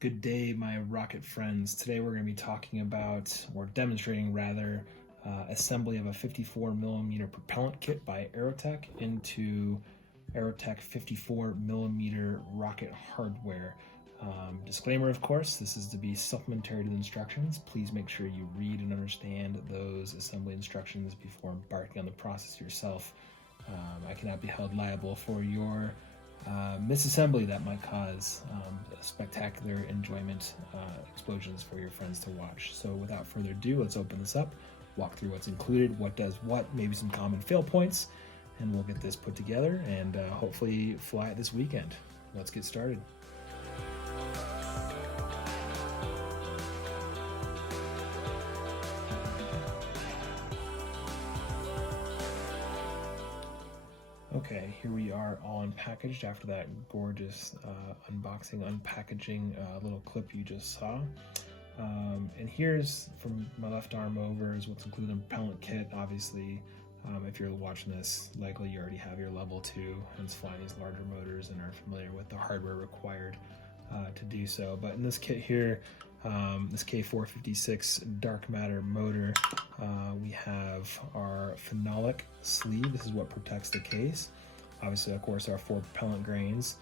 Good day, my rocket friends. Today we're going to be talking about, or demonstrating rather, assembly of a 54mm propellant kit by Aerotech into Aerotech 54mm rocket hardware. Disclaimer, of course, this is to be supplementary to the instructions. Please make sure you read and understand those assembly instructions before embarking on the process yourself. I cannot be held liable for your misassembly that might cause spectacular enjoyment explosions for your friends to watch. So without further ado, let's open this up, walk through what's included, what does what, maybe some common fail points, and we'll get this put together and hopefully fly it this weekend. Let's get started. Okay, here we are all unpackaged after that gorgeous unboxing, unpackaging little clip you just saw. And here's, from my left arm over, is what's included in the propellant kit. Obviously, if you're watching this, likely you already have your level 2, hence flying these larger motors and are familiar with the hardware required to do so. But in this kit here, this K456 dark matter motor, we have our phenolic sleeve. This is what protects the case. Obviously, of course, our 4 propellant grains.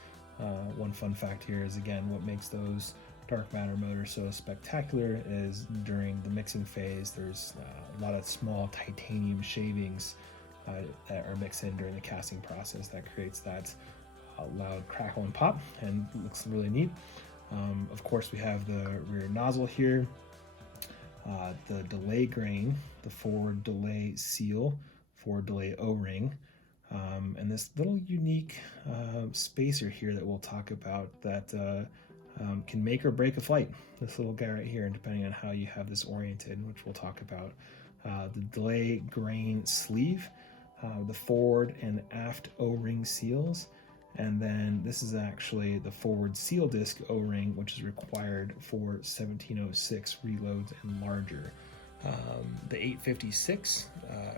One fun fact here is, again, what makes those dark matter motors so spectacular is during the mixing phase, there's a lot of small titanium shavings that are mixed in during the casting process that creates that loud crackle and pop, and looks really neat. Of course, we have the rear nozzle here, the delay grain, the forward delay seal, forward delay O-ring, and this little unique spacer here that we'll talk about that can make or break a flight. This little guy right here, depending on how you have this oriented, which we'll talk about. The delay grain sleeve, the forward and aft O-ring seals, and then this is actually the forward seal disc O-ring, which is required for 1706 reloads and larger. The 856,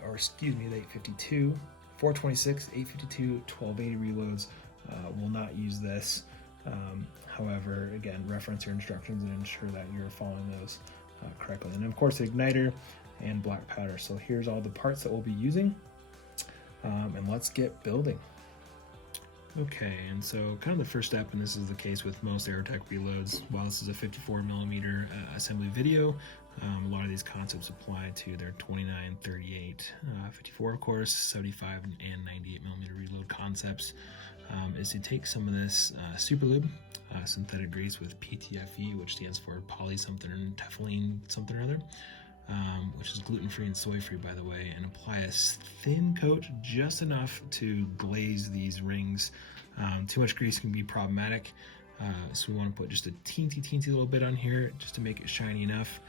or excuse me, the 852, 426, 852, 1280 reloads will not use this. However, again, reference your instructions and ensure that you're following those correctly. And of course, the igniter and black powder. So here's all the parts that we'll be using, and let's get building. Okay, and so kind of the first step, and this is the case with most Aerotech reloads, while this is a 54mm assembly video, a lot of these concepts apply to their 29, 38, 54 of course, 75 and 98mm reload concepts, is to take some of this super lube, synthetic grease with PTFE, which stands for poly something and teflene something or other, which is gluten-free and soy-free, by the way, and apply a thin coat, just enough to glaze these rings. Too much grease can be problematic, so we want to put just a teensy little bit on here just to make it shiny enough.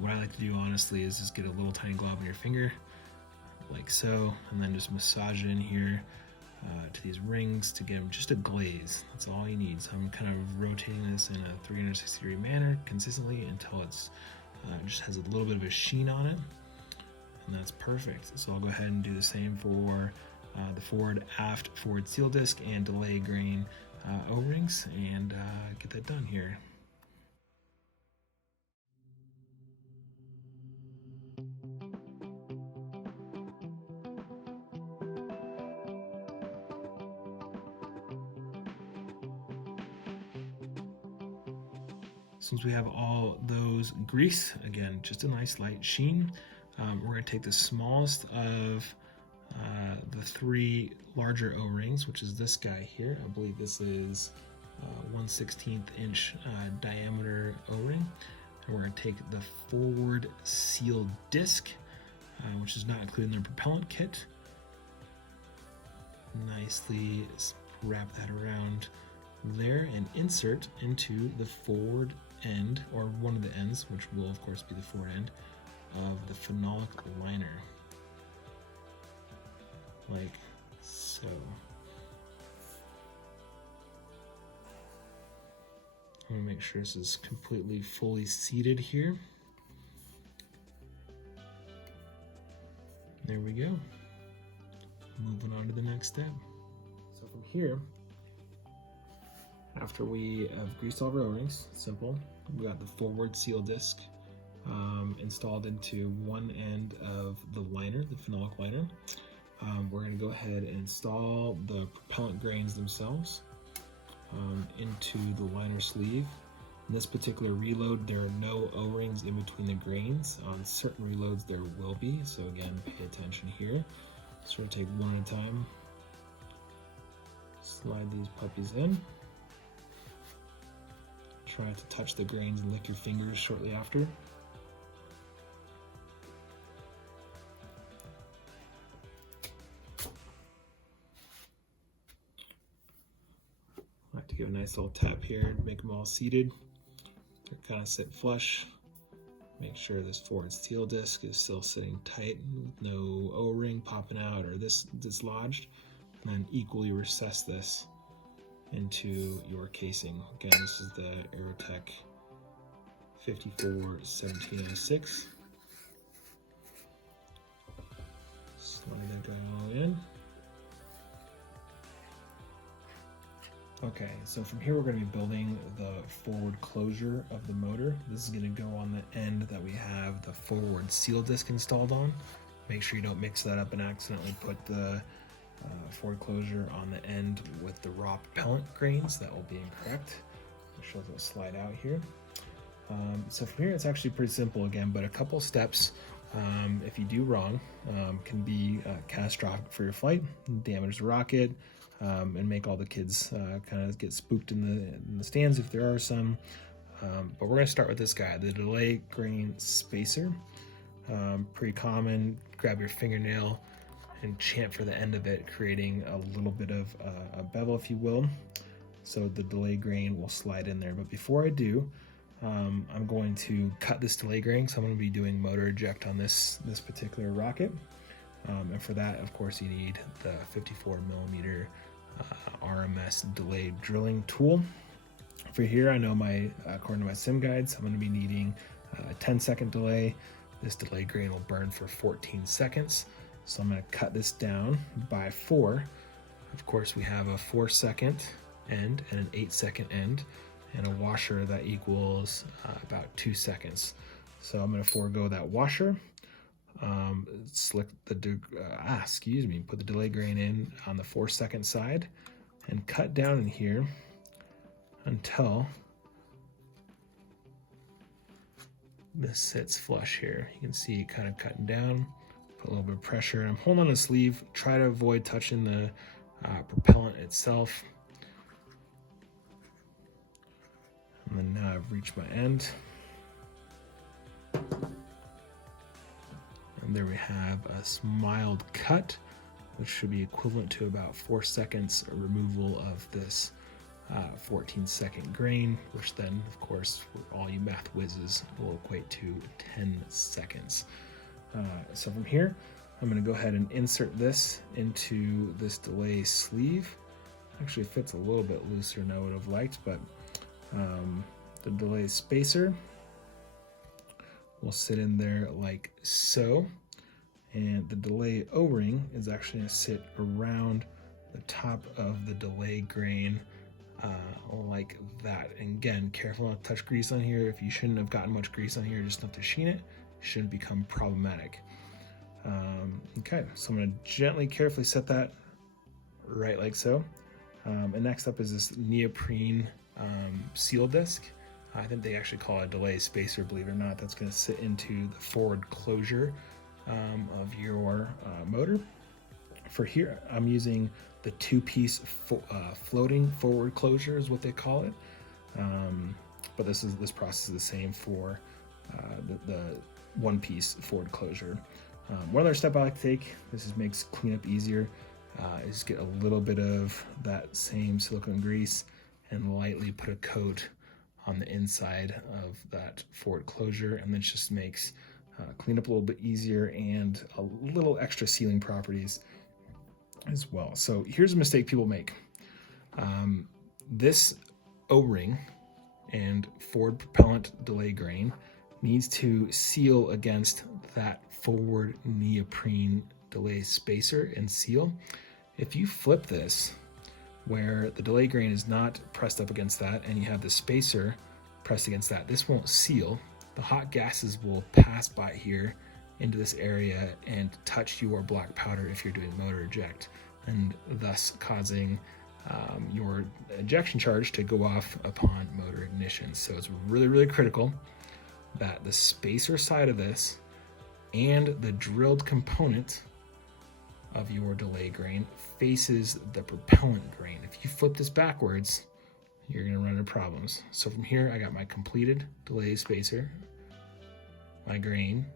What I like to do, honestly, is just get a little tiny glob on your finger, like so, and then just massage it in here to these rings to get them just a glaze. That's all you need. So I'm kind of rotating this in a 360-degree manner consistently until it's just has a little bit of a sheen on it, and that's perfect. So I'll go ahead and do the same for the forward, aft, forward seal disc and delay grain O-rings, and get that done here. Since we have all those grease, again, just a nice light sheen, we're going to take the smallest of the 3 larger O-rings, which is this guy here. I believe this is 1/16 inch diameter O-ring. And we're going to take the forward seal disc, which is not included in the propellant kit. Nicely wrap that around there and insert into the forward end, or one of the ends, which will of course be the forward end, of the phenolic liner, like so. I'm going to make sure this is completely fully seated here. There we go. Moving on to the next step. So from here, After we have greased all of our O-rings, simple, we got the forward seal disc installed into one end of the liner, the phenolic liner. We're going to go ahead and install the propellant grains themselves into the liner sleeve. In this particular reload, there are no O-rings in between the grains. On certain reloads, there will be, so again, pay attention here. So we're going to take one at a time. Slide these puppies in. Try to touch the grains and lick your fingers shortly after. I like to give a nice little tap here to make them all seated. They're kind of sit flush. Make sure this forward seal disc is still sitting tight with no O-ring popping out or this dislodged. And then equally recess this into your casing. Again, this is the Aerotech 541706. Slide that guy all in. Okay, so from here we're going to be building the forward closure of the motor. This is going to go on the end that we have the forward seal disc installed on. Make sure you don't mix that up and accidentally put the forward closure on the end with the raw propellant grains. That will be incorrect. It shows it'll slide out here. So from here it's actually pretty simple again, but a couple steps if you do wrong can be catastrophic for your flight, damage the rocket, and make all the kids kind of get spooked in the stands if there are some. But we're going to start with this guy, the delay grain spacer. Pretty common. Grab your fingernail and chamfer the end of it, creating a little bit of a bevel, if you will. So the delay grain will slide in there. But before I do, I'm going to cut this delay grain. So I'm going to be doing motor eject on this particular rocket. And for that, of course, you need the 54mm RMS delay drilling tool. For here, I know according to my sim guides, I'm going to be needing a 10-second delay. This delay grain will burn for 14 seconds. So I'm going to cut this down by 4. Of course, we have a 4-second end and an 8-second end, and a washer that equals about 2 seconds. So I'm going to forego that washer. Put the delay grain in on the 4-second side and cut down in here until this sits flush here. You can see it kind of cutting down. Put a little bit of pressure. I'm holding on the sleeve. Try to avoid touching the propellant itself. And then now I've reached my end. And there we have a mild cut, which should be equivalent to about 4 seconds removal of this 14-second grain, which then, of course, for all you math whizzes, will equate to 10 seconds. So from here, I'm going to go ahead and insert this into this delay sleeve. Actually, it fits a little bit looser than I would have liked, but the delay spacer will sit in there like so, and the delay O-ring is actually going to sit around the top of the delay grain like that. And again, careful not to touch grease on here. If you shouldn't have gotten much grease on here, just enough to sheen it, shouldn't become problematic. Okay, so I'm going to gently, carefully set that right like so. And next up is this neoprene seal disc. I think they actually call it a delay spacer, believe it or not. That's going to sit into the forward closure of your motor. For here, I'm using the 2-piece floating forward closure is what they call it. But this process is the same for the 1-piece forward closure. One other step I like to take, makes cleanup easier, is get a little bit of that same silicone grease and lightly put a coat on the inside of that forward closure, and this just makes cleanup a little bit easier and a little extra sealing properties as well. So here's a mistake people make. This O-ring and forward propellant delay grain needs to seal against that forward neoprene delay spacer and seal. If you flip this, where the delay grain is not pressed up against that and you have the spacer pressed against that, this won't seal. The hot gases will pass by here into this area and touch your black powder if you're doing motor eject, and thus causing your ejection charge to go off upon motor ignition. So it's really critical that the spacer side of this and the drilled component of your delay grain faces the propellant grain. If you flip this backwards, you're going to run into problems. So from here, I got my completed delay spacer, my grain,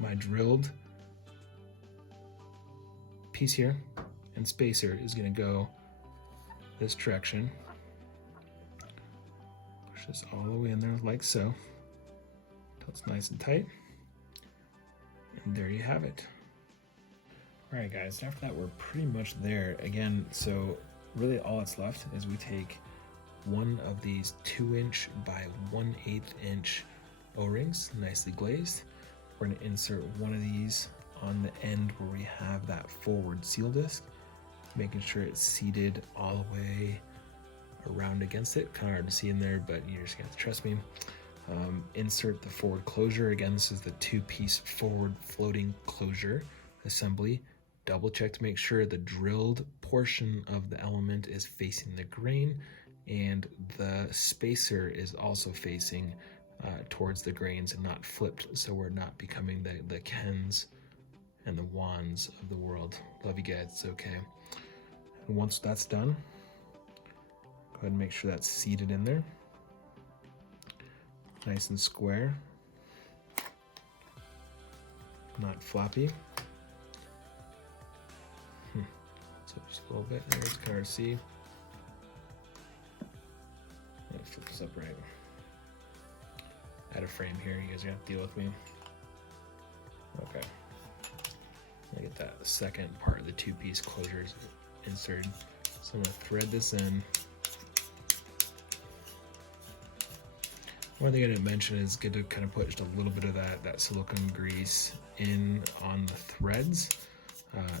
my drilled piece here, and spacer is going to go this direction. Push this all the way in there like so, until it's nice and tight. And there you have it. All right, guys, after that, we're pretty much there again. So really all that's left is we take one of these 2" by 1/8" O-rings, nicely glazed. We're gonna insert one of these on the end where we have that forward seal disc, making sure it's seated all the way around against it. Kind of hard to see in there, but you're just gonna have to trust me. Insert the forward closure. Again, this is the 2-piece forward floating closure assembly. Double check to make sure the drilled portion of the element is facing the grain and the spacer is also facing towards the grains and not flipped, so we're not becoming the Kens and the Wands of the world. Love you guys, it's okay. And once that's done, go ahead and make sure that's seated in there. Nice and square. Not floppy. So just a little bit there, it's kind of hard to see. Let me flip this up right. Add a frame here, you guys are gonna have to deal with me. Okay. I get that second part of the 2-piece closure inserted. So I'm gonna thread this in. One thing I didn't mention is good to kind of put just a little bit of that silicone grease in on the threads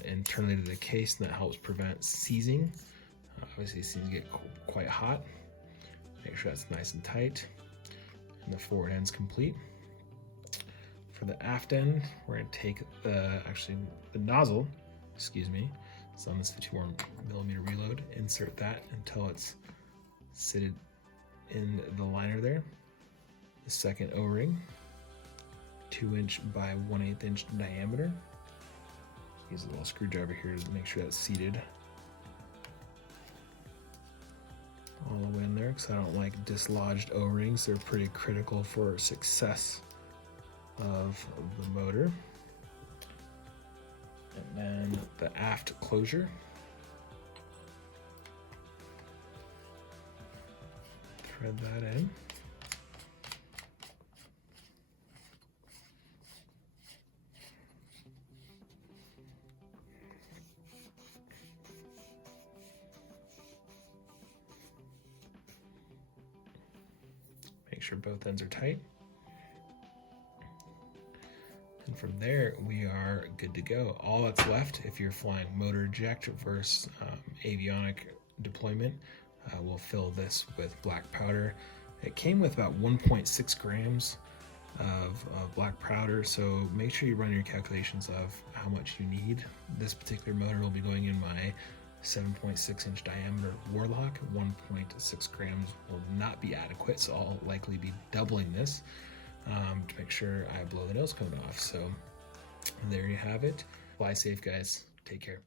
internally to the case, and that helps prevent seizing. Obviously these things get quite hot. Make sure that's nice and tight. And the forward end's complete. For the aft end, we're going to take the nozzle, excuse me, it's on this 51mm reload, insert that until it's seated in the liner there. The second O-ring, 2" by 1/8" diameter. Use a little screwdriver here to make sure that's seated all the way in there, because I don't like dislodged O-rings. They're pretty critical for success of the motor. And then the aft closure. Thread that in. Make sure both ends are tight. And from there, we are good to go. All that's left, if you're flying motor eject versus avionic deployment, we'll fill this with black powder. It came with about 1.6 grams of black powder, so make sure you run your calculations of how much you need. This particular motor will be going in my 7.6" diameter Warlock. 1.6 grams will not be adequate, so I'll likely be doubling this to make sure I blow the nose cone off. So there you have it. Fly safe, guys. Take care.